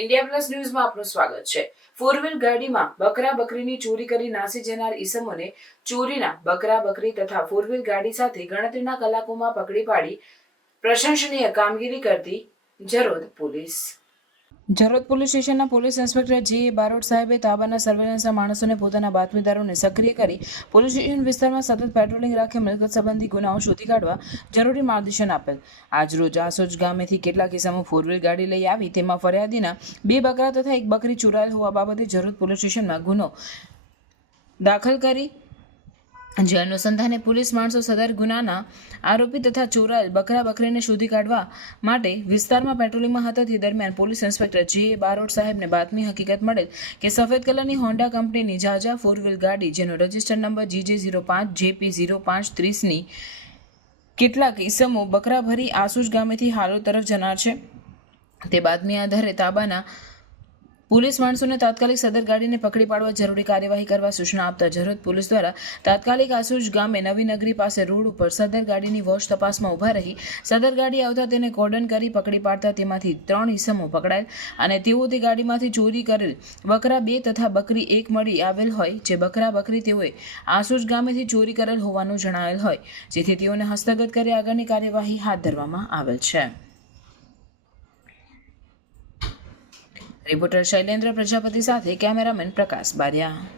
India plus ન્યૂઝમાં આપનું સ્વાગત છે. ફોર વ્હીલ ગાડીમાં બકરા બકરીની ચોરી કરી નાસી જનાર ઈસમોને ચોરીના બકરા બકરી તથા ફોર વ્હીલ ગાડી સાથે ગણતરીના કલાકોમાં પકડી પાડી પ્રશંસનીય કામગીરી કરતી જરોદ પોલીસ. જરોદ પોલીસ સ્ટેશનના પોલીસ ઇન્સ્પેક્ટર જે બારોટ સાહેબે તાબાના સર્વેલન્સના માણસોને પોતાના બાતમીદારોને સક્રિય કરી પોલીસ સ્ટેશન વિસ્તારમાં સતત પેટ્રોલિંગ રાખી મિલકત સંબંધી ગુનાઓ શોધી કાઢવા જરૂરી માર્ગદર્શન આપેલ. આજરોજ આસોજ ગામેથી કેટલાક કિસ્સામાં ફોર ગાડી લઈ આવી, તેમાં ફરિયાદીના બે બકરા તથા એક બકરી ચોરાયેલ હોવા બાબતે જરોદ પોલીસ સ્ટેશનમાં ગુનો દાખલ કરી જે અનુસંધાને પોલીસ માણસો સદર ગુનાના આરોપી તથા ચોરાયેલ બકરા બકરીને શોધી કાઢવા માટે વિસ્તારમાં પેટ્રોલિંગમાં હતા તે દરમિયાન પોલીસ ઇન્સ્પેક્ટર જે બારોટ સાહેબને બાતમી હકીકત મળેલ કે સફેદ કલરની હોન્ડા કંપનીની જાજા ફોર વ્હીલ ગાડી જેનો રજિસ્ટર નંબર જીજે ઝીરો પાંચ, જેપી ઝીરો પાંચ ત્રીસની કેટલાક ઈસમો બકરા ભરી આસુજ ગામેથી હાલો તરફ જનાર છે. તે બાતમી આધારે તાબાના પોલીસ માણસોને તાત્કાલિક સદર ગાડીને પકડી પાડવા જરૂરી કાર્યવાહી કરવા સૂચના આપતા જરોદ પોલીસ દ્વારા તાત્કાલિક આસુજ ગામે નવી નગરી પાસે રોડ ઉપર સદર ગાડીની વોશ તપાસમાં ઊભા રહી સદર ગાડી આવતા તેને કોર્ડન કરી પકડી પાડતા તેમાંથી ત્રણ ઈસમો પકડાયેલ અને તેઓ તે ગાડીમાંથી ચોરી કરેલ બકરા બે તથા બકરી એક મળી આવેલ હોય જે બકરા બકરી તેઓએ આસુજ ગામેથી ચોરી કરેલ હોવાનું જણાવેલ હોય, જેથી તેઓને હસ્તગત કરી આગળની કાર્યવાહી હાથ ધરવામાં આવેલ છે. રિપોર્ટર શૈલેન્દ્ર પ્રજાપતિ સાથે કેમેરામેન પ્રકાશ બારિયા.